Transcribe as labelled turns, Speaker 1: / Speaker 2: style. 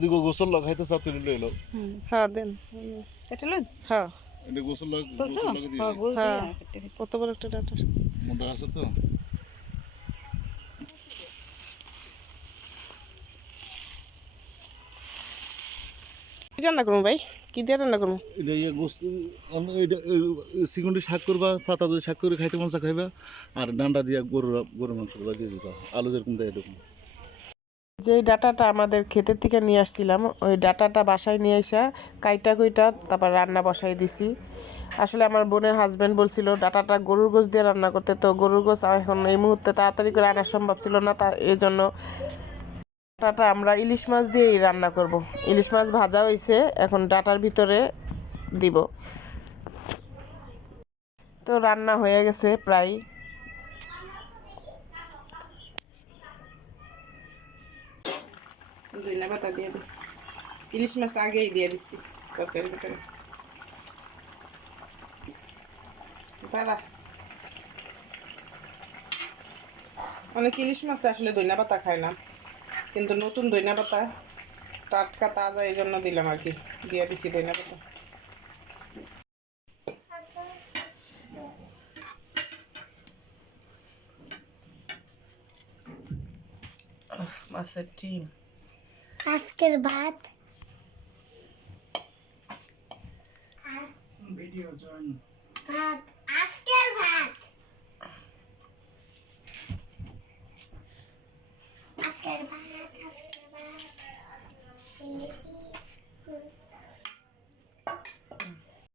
Speaker 1: দিগো গোসল লাগাইতে চাতে লইলো
Speaker 2: হ্যাঁ দেন।
Speaker 3: এটা
Speaker 2: হ্যাঁ।
Speaker 1: এটা গোসল লাগ গোসল লাগা দিয়ে।
Speaker 3: হ্যাঁ গোল
Speaker 2: হ্যাঁ। কত বড় একটা ডাটা।
Speaker 1: মুন্ডা আছে তো?
Speaker 2: কি রান্না করব ভাই? কি দিয়ে রান্না করব?
Speaker 1: এটা ইয়ে গোস্ত এটা সিগুন্ডি শাক করবা পাতা দিয়ে শাক করে খাইতে মন চা খাইবা আর ডান্ডা দিয়ে গরুর গরু মাংস দিয়ে দিবা আলু যেরকম দেয় এরকম।
Speaker 2: যে ডাটাটা আমাদের ক্ষেতের থেকে নিয়ে আসছিলাম, ওই ডাটাটা বাসায় নিয়ে এসে কাইটা কুইটা তারপর রান্না বসাই দিছি। আসলে আমার বোনের হাজব্যান্ড বলছিল, ডাটাটা গরুর গোস দিয়ে রান্না করতে। তো গরুর গোস এখন এই মুহূর্তে তাড়াতাড়ি করে আনা সম্ভব ছিল না, তা এই জন্য ডাটাটা আমরা ইলিশ মাছ দিয়েই রান্না করব। ইলিশ মাছ ভাজা হয়েছে, এখন ডাটার ভিতরে দিব। তো রান্না হয়ে গেছে প্রায়। ধনিয়া পাতা দিয়ে দিই। ইলিশ মাছ আগেই দিয়ে দিচ্ছি তরকারির ভিতরে। দাঁড়া। অনেক ইলিশ মাছ আসলে ধনিয়া পাতা খায় না, কিন্তু নতুন ধনিয়া পাতা টাটকা তাজা এই জন্য দিলাম আর কি, দিয়ে দিছি ধনিয়া পাতা। মাছের ডিম।
Speaker 4: আজকের ভাত
Speaker 2: ভিডিও জয়েন ভাত আজকের ভাত আজকের ভাত আজকের
Speaker 4: ভাত